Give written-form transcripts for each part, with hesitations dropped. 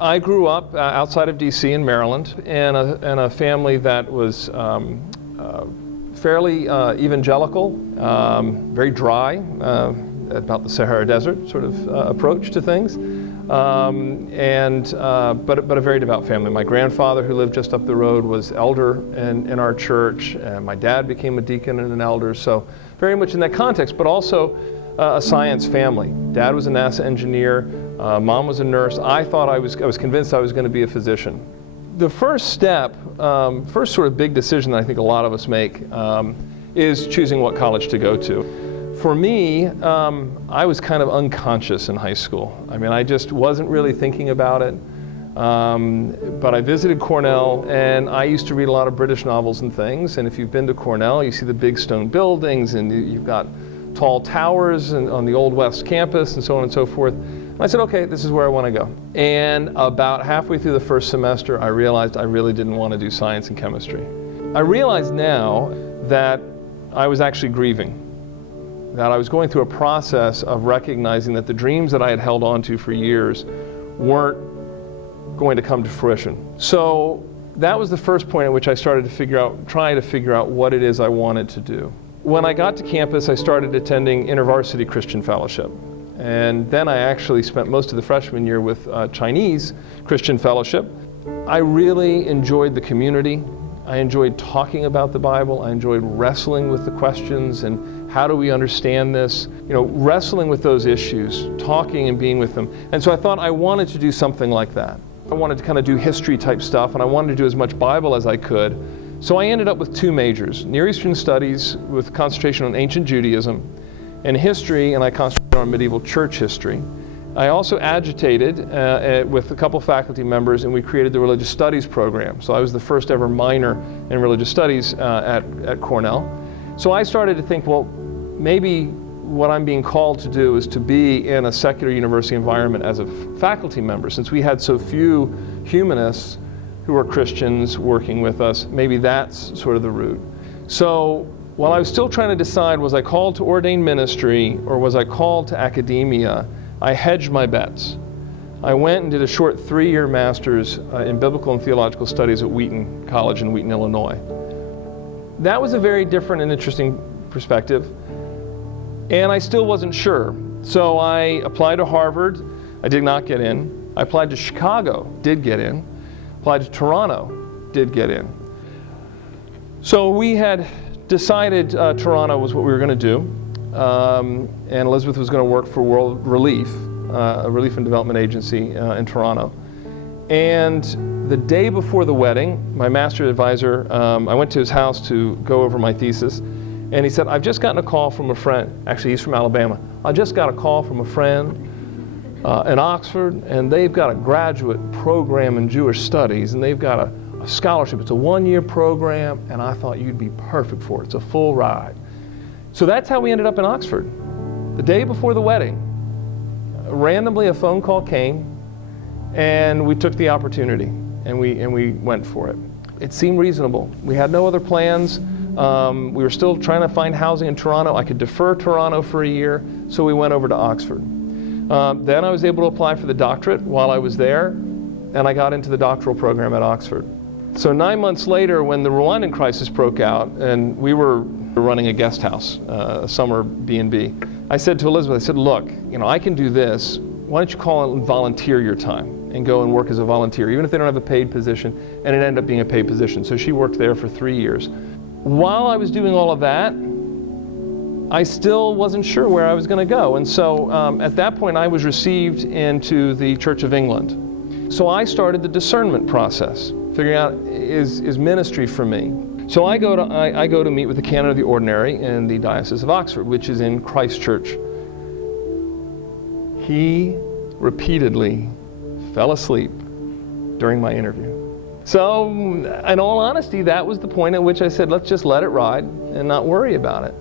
I grew up outside of D.C. in Maryland in a family that was fairly evangelical, very dry, about the Sahara Desert sort of approach to things, but a very devout family. My grandfather, who lived just up the road, was elder in our church, and my dad became a deacon and an elder, so very much in that context, but also a science family. Dad was a NASA engineer, mom was a nurse. I was convinced I was going to be a physician. The first step, first sort of big decision that I think a lot of us make is choosing what college to go to. For me, I was kind of unconscious in high school. I mean, I just wasn't really thinking about it. But I visited Cornell, and I used to read a lot of British novels and things. And if you've been to Cornell, you see the big stone buildings, and you've got tall towers on the Old West campus, and so on and so forth. And I said, okay, this is where I want to go. And about halfway through the first semester, I realized I really didn't want to do science and chemistry. I realize now that I was actually grieving, that I was going through a process of recognizing that the dreams that I had held on to for years weren't going to come to fruition. So that was the first point at which I started to trying to figure out what it is I wanted to do. When I got to campus, I started attending InterVarsity Christian Fellowship. And then I actually spent most of the freshman year with Chinese Christian Fellowship. I really enjoyed the community. I enjoyed talking about the Bible. I enjoyed wrestling with the questions and how do we understand this? You know, wrestling with those issues, talking and being with them. And so I thought I wanted to do something like that. I wanted to kind of do history type stuff, and I wanted to do as much Bible as I could. So I ended up with two majors, Near Eastern Studies with concentration on ancient Judaism, and history, and I concentrated on medieval church history. I also agitated with a couple faculty members, and we created the religious studies program. So I was the first ever minor in religious studies at Cornell. So I started to think, well, maybe what I'm being called to do is to be in a secular university environment as a faculty member. Since we had so few humanists who were Christians working with us, maybe that's sort of the route. So while I was still trying to decide, was I called to ordained ministry or was I called to academia, I hedged my bets. I went and did a short 3-year master's in biblical and theological studies at Wheaton College in Wheaton, Illinois. That was a very different and interesting perspective, and I still wasn't sure. So I applied to Harvard, I did not get in. I applied to Chicago, did get in. Applied to Toronto, did get in. So we had decided Toronto was what we were going to do, and Elizabeth was going to work for World Relief, a relief and development agency in Toronto. And the day before the wedding, my master advisor, I went to his house to go over my thesis, and he said, I've just gotten a call from a friend, actually he's from Alabama, I just got a call from a friend in Oxford, and they've got a graduate program in Jewish studies, and they've got a scholarship. It's a 1-year program, and I thought you'd be perfect for it. It's a full ride. So that's how we ended up in Oxford. The day before the wedding, randomly a phone call came, and we took the opportunity, and we went for it. It seemed reasonable. We had no other plans. We were still trying to find housing in Toronto. I could defer Toronto for a year, so we went over to Oxford. Then I was able to apply for the doctorate while I was there, and I got into the doctoral program at Oxford. So 9 months later, when the Rwandan crisis broke out, and we were running a guest house, a summer B&B, I said to Elizabeth, I said, look, you know, I can do this. Why don't you call and volunteer your time and go and work as a volunteer, even if they don't have a paid position, and it ended up being a paid position. So she worked there for 3 years. While I was doing all of that, I still wasn't sure where I was going to go. And so at that point, I was received into the Church of England. So I started the discernment process, figuring out, is ministry for me? So I go to meet with the canon of the ordinary in the Diocese of Oxford, which is in Christchurch. He repeatedly fell asleep during my interview. So in all honesty, that was the point at which I said, let's just let it ride and not worry about it.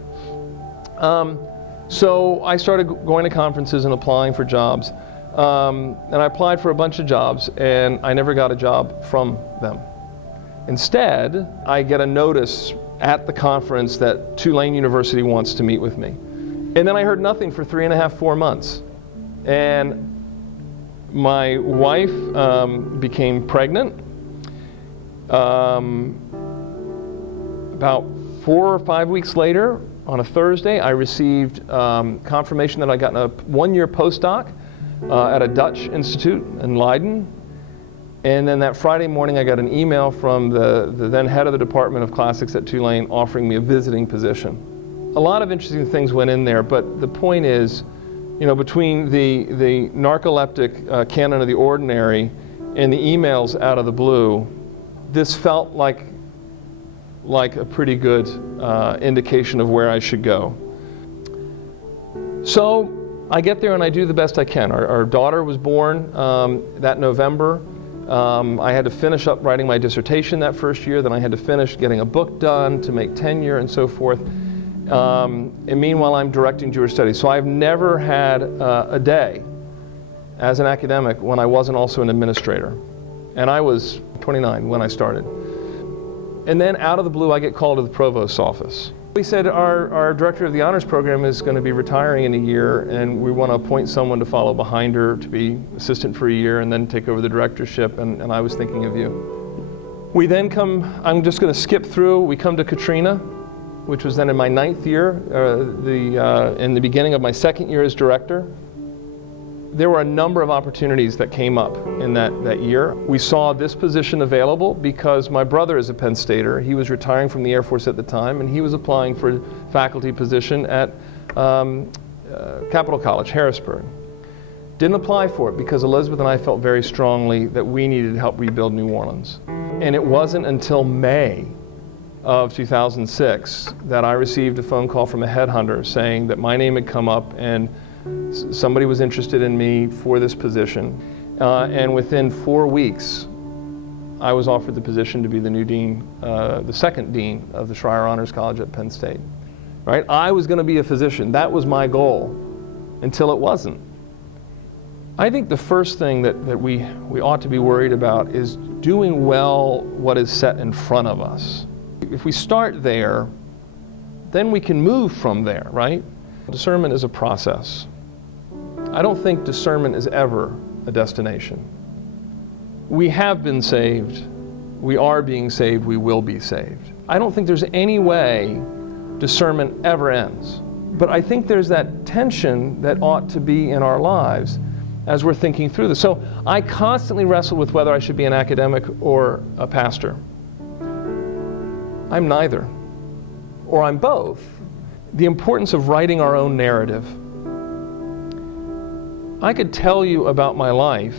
So I started going to conferences and applying for jobs. And I applied for a bunch of jobs, and I never got a job from them. Instead, I get a notice at the conference that Tulane University wants to meet with me. And then I heard nothing for 3.5, 4 months. And My wife became pregnant. About 4 or 5 weeks later, on a Thursday, I received confirmation that I'd gotten a 1-year postdoc at a Dutch institute in Leiden. And then that Friday morning, I got an email from the then head of the Department of Classics at Tulane offering me a visiting position. A lot of interesting things went in there, but the point is, you know, between the narcoleptic canon of the ordinary and the emails out of the blue, this felt like a pretty good indication of where I should go. So I get there and I do the best I can. Our daughter was born that November. I had to finish up writing my dissertation that first year, then I had to finish getting a book done to make tenure and so forth. And meanwhile, I'm directing Jewish studies. So I've never had a day as an academic when I wasn't also an administrator. And I was 29 when I started. And then out of the blue, I get called to the provost's office. We said our director of the honors program is going to be retiring in a year, and we want to appoint someone to follow behind her to be assistant for a year and then take over the directorship, and I was thinking of you. We then come, I'm just going to skip through, we come to Katrina, which was then in my 9th year, in the beginning of my 2nd year as director. There were a number of opportunities that came up in that year. We saw this position available because my brother is a Penn Stater. He was retiring from the Air Force at the time, and he was applying for a faculty position at Capitol College, Harrisburg. Didn't apply for it because Elizabeth and I felt very strongly that we needed to help rebuild New Orleans. And it wasn't until May of 2006 that I received a phone call from a headhunter saying that my name had come up and somebody was interested in me for this position. And within 4 weeks, I was offered the position to be the new dean, the 2nd dean of the Schreyer Honors College at Penn State. Right? I was going to be a physician. That was my goal until it wasn't. I think the first thing that we ought to be worried about is doing well what is set in front of us. If we start there, then we can move from there, right? Discernment is a process. I don't think discernment is ever a destination. We have been saved, we are being saved, we will be saved. I don't think there's any way discernment ever ends. But I think there's that tension that ought to be in our lives as we're thinking through this. So I constantly wrestle with whether I should be an academic or a pastor. I'm neither, or I'm both. The importance of writing our own narrative. I could tell you about my life,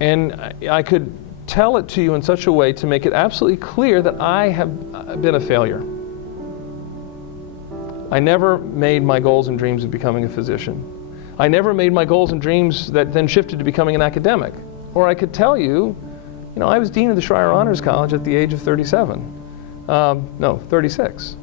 and I could tell it to you in such a way to make it absolutely clear that I have been a failure. I never made my goals and dreams of becoming a physician. I never made my goals and dreams that then shifted to becoming an academic. Or I could tell you, I was dean of the Schreyer Honors College at the age of 37. 36.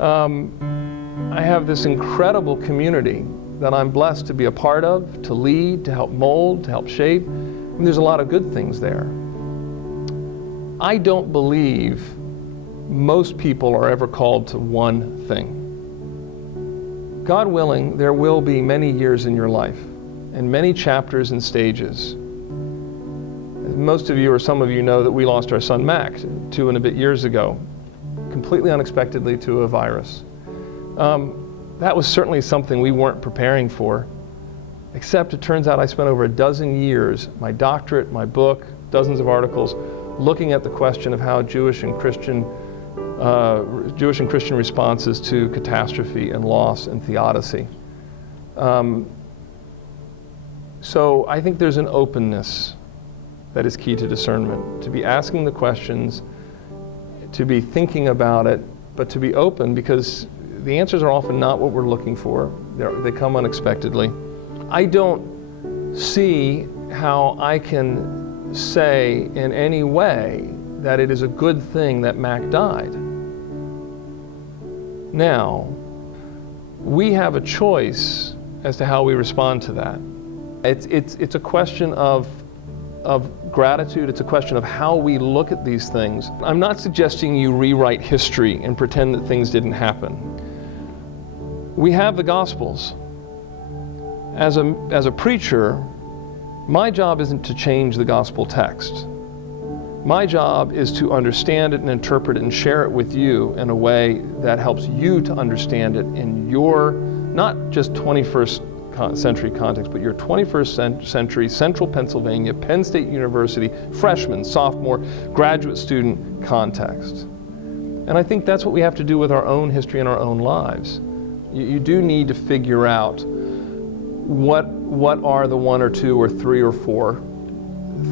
I have this incredible community that I'm blessed to be a part of, to lead, to help mold, to help shape. And there's a lot of good things there. I don't believe most people are ever called to one thing. God willing, there will be many years in your life and many chapters and stages. Most of you, or some of you, know that we lost our son Mac 2 and a bit years ago, completely unexpectedly to a virus. That was certainly something we weren't preparing for, except it turns out I spent over a dozen years, my doctorate, my book, dozens of articles, looking at the question of how Jewish and Christian responses to catastrophe and loss and theodicy. So I think there's an openness that is key to discernment, to be asking the questions, to be thinking about it, but to be open, because the answers are often not what we're looking for. They come unexpectedly. I don't see how I can say in any way that it is a good thing that Mac died. Now, we have a choice as to how we respond to that. It's a question of gratitude. It's a question of how we look at these things. I'm not suggesting you rewrite history and pretend that things didn't happen. We have the Gospels. As a preacher, my job isn't to change the gospel text. My job is to understand it and interpret it and share it with you in a way that helps you to understand it in your, not just 21st century context, but your 21st century Central Pennsylvania, Penn State University, freshman, sophomore, graduate student context. And I think that's what we have to do with our own history and our own lives. You do need to figure out what are the 1 or 2 or 3 or 4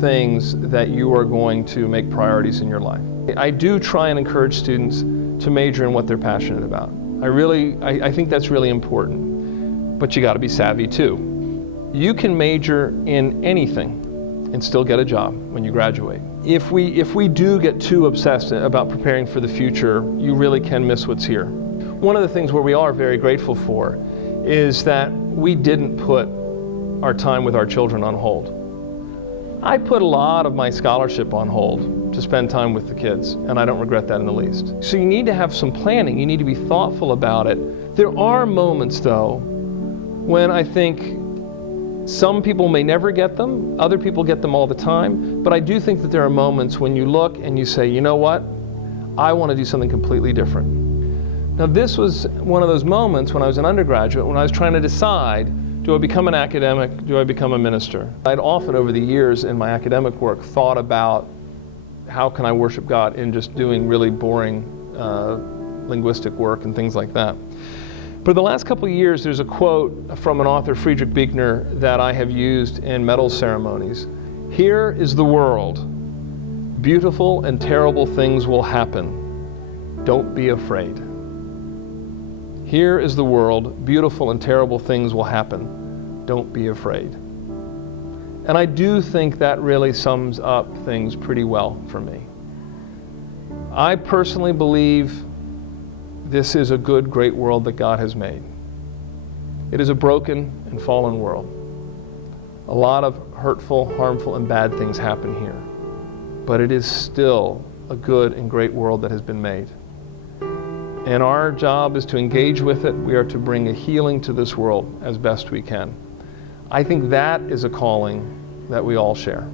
things that you are going to make priorities in your life. I do try and encourage students to major in what they're passionate about. I think that's really important, but you got to be savvy too. You can major in anything and still get a job when you graduate. If we do get too obsessed about preparing for the future, you really can miss what's here. One of the things where we are very grateful for is that we didn't put our time with our children on hold. I put a lot of my scholarship on hold to spend time with the kids, and I don't regret that in the least. So you need to have some planning. You need to be thoughtful about it. There are moments, though, when I think some people may never get them, other people get them all the time, but I do think that there are moments when you look and you say, you know what, I want to do something completely different. Now this was one of those moments when I was an undergraduate, when I was trying to decide, do I become an academic, do I become a minister? I'd often over the years in my academic work thought about how can I worship God in just doing really boring linguistic work and things like that. But the last couple of years, there's a quote from an author, Friedrich Buechner, that I have used in medal ceremonies. Here is the world. Beautiful and terrible things will happen. Don't be afraid. Here is the world. Beautiful and terrible things will happen. Don't be afraid. And I do think that really sums up things pretty well for me. I personally believe this is a good, great world that God has made. It is a broken and fallen world. A lot of hurtful, harmful, and bad things happen here. But it is still a good and great world that has been made. And our job is to engage with it. We are to bring a healing to this world as best we can. I think that is a calling that we all share.